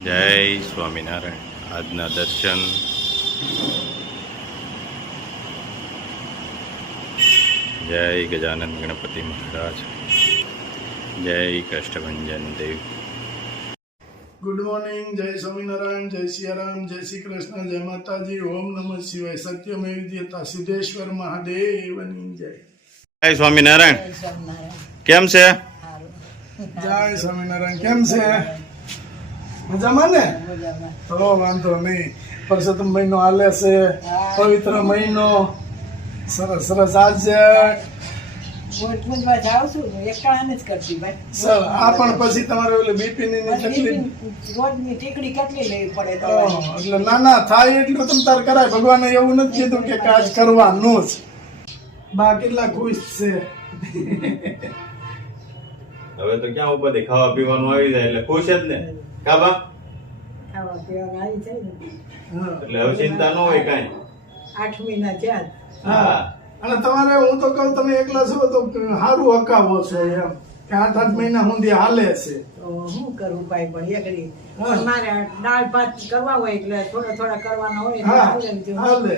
જય સ્વામિનારાયણ. આજના દર્શન જય ગજાનંદ ગણપતિ મહારાજ, જય કષ્ટભંજન દેવ. Good morning. જય સ્વામિનારાયણ, જય સિયારામ, જય શ્રી કૃષ્ણ, જય માતાજી, ઓમ નમઃ શિવાય, સત્યમેવ જયતા, સિદ્ધેશ્વર મહાદેવની જય. જય સ્વામિનારાયણ. કેમ છે? જય સ્વામિનારાયણ. કેમ છે? મજામાં ને? તો વાંધો નહીં. પરસોત્તમ મહિનો હાલે છે, પવિત્ર મહિનો. સરસ સરસ. આજે આ પણ પછી તમારે ઓલી બીપી ની તકલીફ એટલે નાના થાય એટલું તમ તાર કરાય. ભગવાને એવું નથી કીધું કે કાજ કરવાનું જ. બા કેટલા ખુશ છે. હવે તો ક્યાં ઉપર ખાવા પીવાનું આવી જાય એટલે ખુશ જ ને કાબા. એટલે હવે ચિંતા ન હોય કાંઈ. 8 મહિના થયા. હા, અને તમારે હું તો કહું તમે એકલા છો તો સારું હકાવો છો એમ કે 8 મહિના સુધી હાલે છે. તો શું કરું ભાઈ, પણ એકડી પણ મારે દાળ ભાત કરવા હોય એટલે થોડા કરવાના હોય એટલે હા હાલે ને હાલે.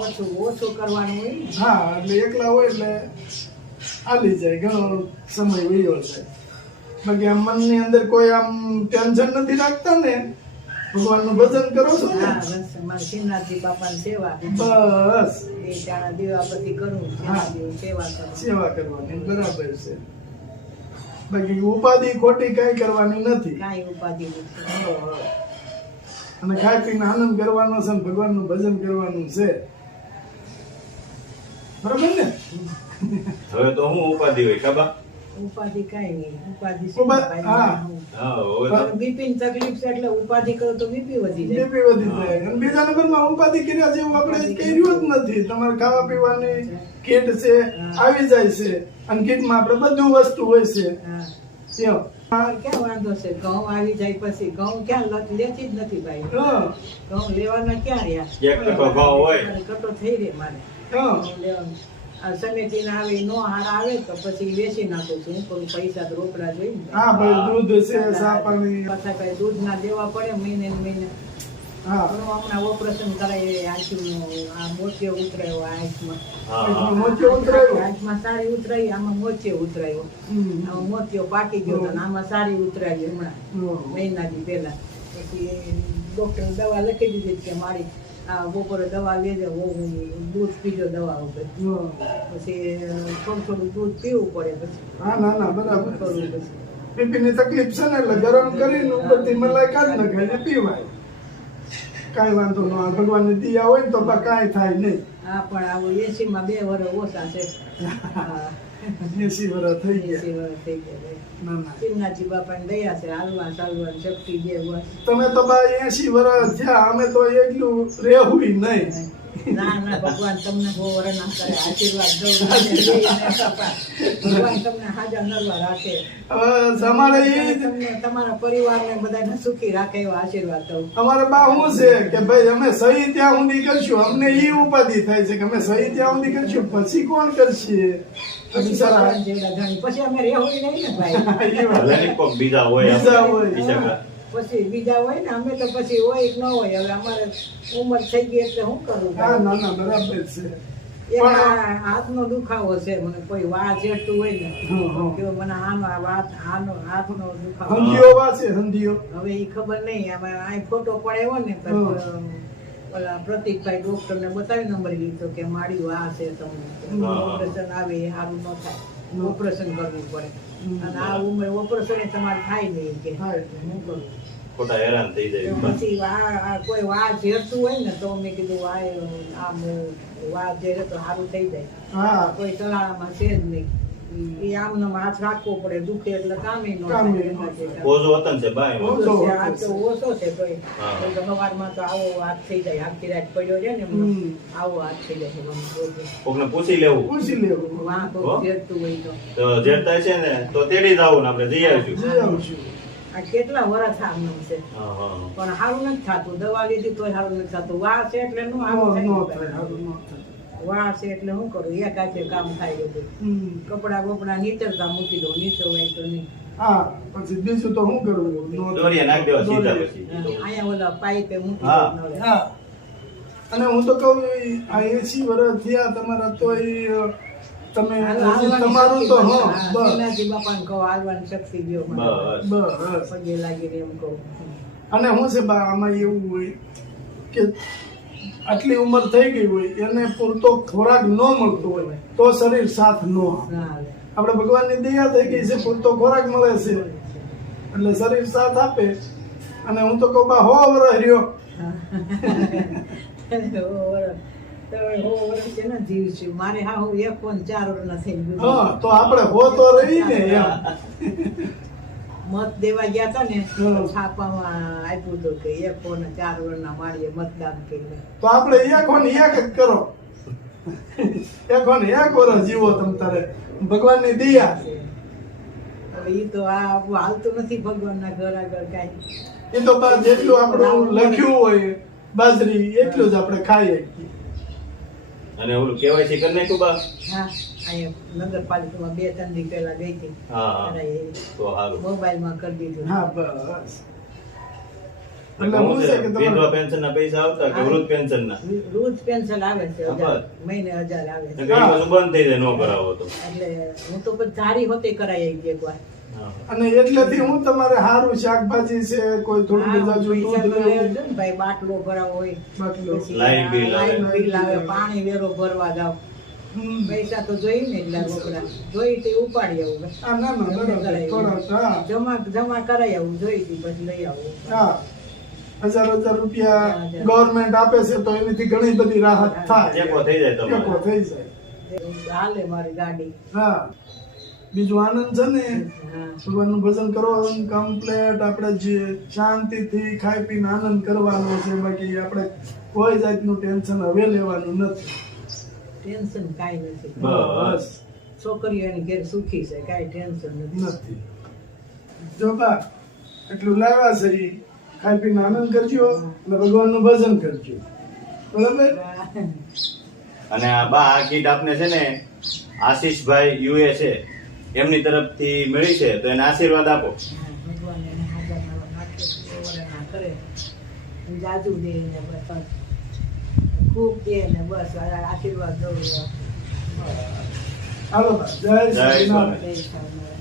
ઓછું કરવાનું હોય ને. હા એટલે એકલા હોય એટલે હાલી જાય, ઘણો સમય વયો જાય. બાકી આમ મનની અંદર કોઈ આમ ટેન્શન નથી રાખતા ને, ભગવાનનું ભજન કરો છો ને, હા બસ મારે શ્રીનાથજી બાપાની સેવા, બસ એ ચાણા દીવાબત્તી કરું, શ્રીનાથજીની સેવા કરું. સેવા કરવાની બરાબર છે. બાકી ઉપાધિ ખોટી કઈ કરવાની નથી. કાંઈ ઉપાધિ નથી. અને ખાઈ પીને આનંદ કરવાનો છે ને ભગવાનનું ભજન કરવાનું છે. બરાબર ને? હવે તો હું ઉપાધિ હોય કાબા. ઉપાધિ કાંઈ નહીં. ઉપાધિ હા. હા, હવે તો બીપી ની તકલીફ છે એટલે ઉપાધિ કરો તો બીપી વધી જાય. બીપી વધી જાય. અને બીજા નંબરમાં ઉપાધિ કર્યા જેવું આપણે કર્યું જ નથી. તમારે ખાવા પીવાની કીટ છે, આવી જાય છે, અને કીટમાં આપણે બધું વસ્તુ હોય છે. હા એમ. ક્યાં વાંધો છે? ઘઉં આવી જાય પછી ઘઉં ક્યાં લેતી જ નથી ભાઈ. હા. ઘઉં લેવાના ક્યાં રહ્યા? એક ટકો ઘઉં હોય. કટો થઈ રહે મારે. હા. ઘઉં લેવાનું. આ સમિતિના આવે નો હારા આવે તો પછી વેચી નાખું છું. હું કહું પૈસા તો રોકડા જોઈએ ને. હા ભાઈ, દૂધ છે, ચા પાણી. પાછા કઈ દૂધ ના દેવા પડે મહિને ને મહિને. હા. હમણાં ઓપરેશન કરાવી આંખનું આ મોતિયો ઉતરાયો આંખમાં. હા, મોતિયો ઉતરાયો. આંખમાં સારી ઉતરાઈ, આમાં મોતિયો ઉતરાયો. આમાં મોતિયો પાકી ગયો અને આમાં સારી ઉતરાઈ હમણાં મહિનાથી પહેલા. પછી ડોક્ટરે દવા લખી દીધી કે મારી આ બપોરે દવા લેજો, દૂધ પીજો દવા ઉપર. પછી થોડું દૂધ પીવું પડે. પછી હા ના ના બરાબર. કરવું પછી બીપી ની તકલીફ છે ને એટલે ગરમ કરીને ઉપરથી મલાઈ કાઢી નાખે એટલે પીવાય. કાંઈ વાંધો ન આવે. ભગવાનની દિયા હોય ને તો કાંઈ થાય નહીં. હા પણ આવું 80 માં 2 વર્ષ ઓછા છે. હા 80 વર્ષ થઈ 80 ગયા. વર્ષ થઈ ગયા. ના ના, શ્રીનાથજી બાપાની દયા છે. હાલવા ચાલવાની શક્તિ 2 વર્ષ. તમે તો બા 80 વર્ષ થયા, અમે તો એટલું રહેવું નહીં. ના ના ભગવાન તમને બહુ વર ના કરે. આશીર્વાદ દઉં ભગવાન તમને હાજર નરવા રાખે. હવે અમારે એ તમને તમારા પરિવારને બધાને સુખી રાખે એવા આશીર્વાદ દઉં. અમારે બા શું છે કે ભાઈ અમે સહી ત્યાં સુધી કરશું. અમને એ ઉપાધિ થાય છે કે અમે સહી ત્યાં સુધી કરશું, પછી કોણ કરશે? પછી ભગવાન જેવડા જાણી. પછી અમે રહેવું નહીં ને ભાઈ. ભલે ની કોક બીજા હોય બીજા હોય. બીજા પછી બીજા હોય ને, અમે તો પછી હોય કે ન હોય. હવે અમારે ઉંમર થઈ ગઈ એટલે શું કરું? હા ના ના બરાબર છે. એક આ હાથનો દુખાવો છે મને. કોઈ વા જેટલું હોય ને કે મને આનો આ હાથનો દુખાવો. હંધિયો વા છે, હંધિયો. હવે એ ખબર નહીં. આમાં આ ફોટો પડ્યો ને તો ઓલા પ્રતિકભાઈ ડોક્ટર ને બતાવી નંબર લીધો કે મારી આ છે, તમને ઓપરેશન આવે એ સારું ન થાય, ઓપરેશન કરવું પડે. અને આ ઉંમરે ઓપરેશન તમારે થાય નહીં કે હું કરું? ખોટા હેરાન થઈ જાય. પછી કોઈ વા ઝેરતું હોય ને તો મેં કીધું આમ વા ઝેરે તો સારું થઈ જાય. હા કોઈ તળાળામાં છે જ નહીં. એ આમનો હાથ રાખવો પડે. દુખે એટલે કામે ન કામે ન થાય. ઓછો વતન છે બાય. ઓછો છે, આ તો ઓછો છે. તોય સવારમાં તો આવો હાથ થઈ જાય. આખી રાત પડ્યો છે ને આવો હાથ થઈ જાય છે. કોકને પૂછી લેવું. પૂછી લેવું. વાં કોઈ ઝેરતું હોય તો જેટતા છે ને તો તેડી જ આવું ને આપણે જઈ આવીશું. જઈ આવશું. આ કેટલા વર્ષ આમનું છે હા હા. પણ સારું નથી થતું. દવા લીધી તોય સારું નથી થતું. વા છે એટલે નું ન આવું થાય, થાય. સારું ન થાય. વાહ છે એટલે શું કરું? એક હાથે કામ થાય બધું. કપડા બપડા નીચરતા મૂકી દઉં. નીચો હોય તો નહીં. હા પછી બીજું તો શું કરવું દોરીએ નાખી દેવા સીધા દોરીએ. પછી અહીંયા ઓલા પાઇપે મૂકી હા. દો નળે. હા અને હું તો કહું આ 80 વર્ષ થયા તમારા તો તમે હજી તમારું તો હા બસ શ્રીનાથજી બાપાને કહો હાલવાની શક્તિ દ્યો મને. બસ બસ પગે લાગી રહે એમ કહું. અને હું છે બા આમાં એવું હોય કે આટલી ઉંમર થઈ ગઈ હોય એને પૂરતો ખોરાક ન મળતો હોય તો શરીર સાથ ન આપે. ના હાલે. આપણે ભગવાનની દયા થઈ ગઈ છે પૂરતો ખોરાક મળે છે એટલે શરીર સાથ આપે અને હું તો કહું બા 100 વર્ષ રહ્યો મારે હા હું 1 ફોન 4 વર્ષના થઈને હા તો આપણે હો તો રહી ને એમ મત દેવા ગયા હતા ને હમ. છાપામાં આપ્યું હતું કે 1 ફોન 4 વર્ષના માળીએ મતદાન કરીને. તો આપણે એક જ કરો 1 વર્ષ જીવો તમ તારે ભગવાનની દયા હવે ઈ તો આ આપણું હાલતું નથી ભગવાનના ઘર આગળ કાંઈ. એ તો બા જેટલું આપણું લખ્યું હોય બાજરી એટલું જ આપણે ખાઈએ અને ઓલું કેવાયસી કરી નાખ્યું બા હા અહીંયા નગરપાલિકામાં 2-3 દી પહેલા ગઈ હતી હા હા ત્યારે એ તો હારું મોબાઈલમાં કરી દીધું. હા બસ એટલે એટલે હું છે કે વિધવા તમારે પેન્શન ના પૈસા આવતા કે વૃદ્ધ પેન્શન ના રોજ પેન્શન આવે છે હા, 1000 બસ. મહિને 1000 આવે છે. કઈ પાછું બંધ થઈ જાય નો કરાવો તો એટલે હું તો પછી ધારી હોતે કરાઈ આવી એકવાર. હા. અને એટલેથી હું તમારે સારું શાકભાજી છે કોઈ થોડું હા, બીજા પૈસા દૂધ તો લેવા લેવું જો ને ભાઈ, બાટલો ભરાવો હોય બાટલો. પછી લાઈન બિલ આવે. લાઈન બિલ આવે, પાણી વેરો ભરવા જાવ. હમ. પૈસા તો જોઈ ને એટલા રોકડા જોઈ તે ઉપાડી આવું ભાઈ. આ ના ના બરાબર થોડા હા જમા કરાઈ આવું જોઈ તી પછી લઈ આવું. હા 1000 રૂપિયા ગવર્મેન્ટ આપે છે તો એનાથી ઘણી બધી રાહત થાય ટેકો થઈ જાય તમારે. ટેકો થઈ જાય હાલે મારી ગાડી. હા બીજું આનંદ છે ને હા. ભગવાનનું ભજન કરવાનું કમ્પ્લેટ આપણે જે શાંતિથી ખાઈ પીને આનંદ કરવાનો છે બાકી આપણે કોઈ જાતનું ટેન્શન હવે લેવાનું નથી ટેન્શન કાંઈ નથી. બસ છોકરીઓ એની ઘેર સુખી છે, કાંઈ ટેન્શન નથી. નથી જો બા એટલું લાવ્યા છે ઈ ખાઈ પીને આનંદ કરજો અને ભગવાનનું ભજન કરજો બરાબર અને આ બા આ કીટ આપને છે ને આશીષભાઈ USA એમની તરફથી મળી છે તો એને આશીર્વાદ આપો. હા, ભગવાન એને હાજર નાખે, ઓવરના કરે, જાજુ દે ને બસ ખૂબ દે ને બસ આશીર્વાદ દઉં. હાલો બા જય જય શ્રી સ્વામી. જય સ્વામિનારાયણ.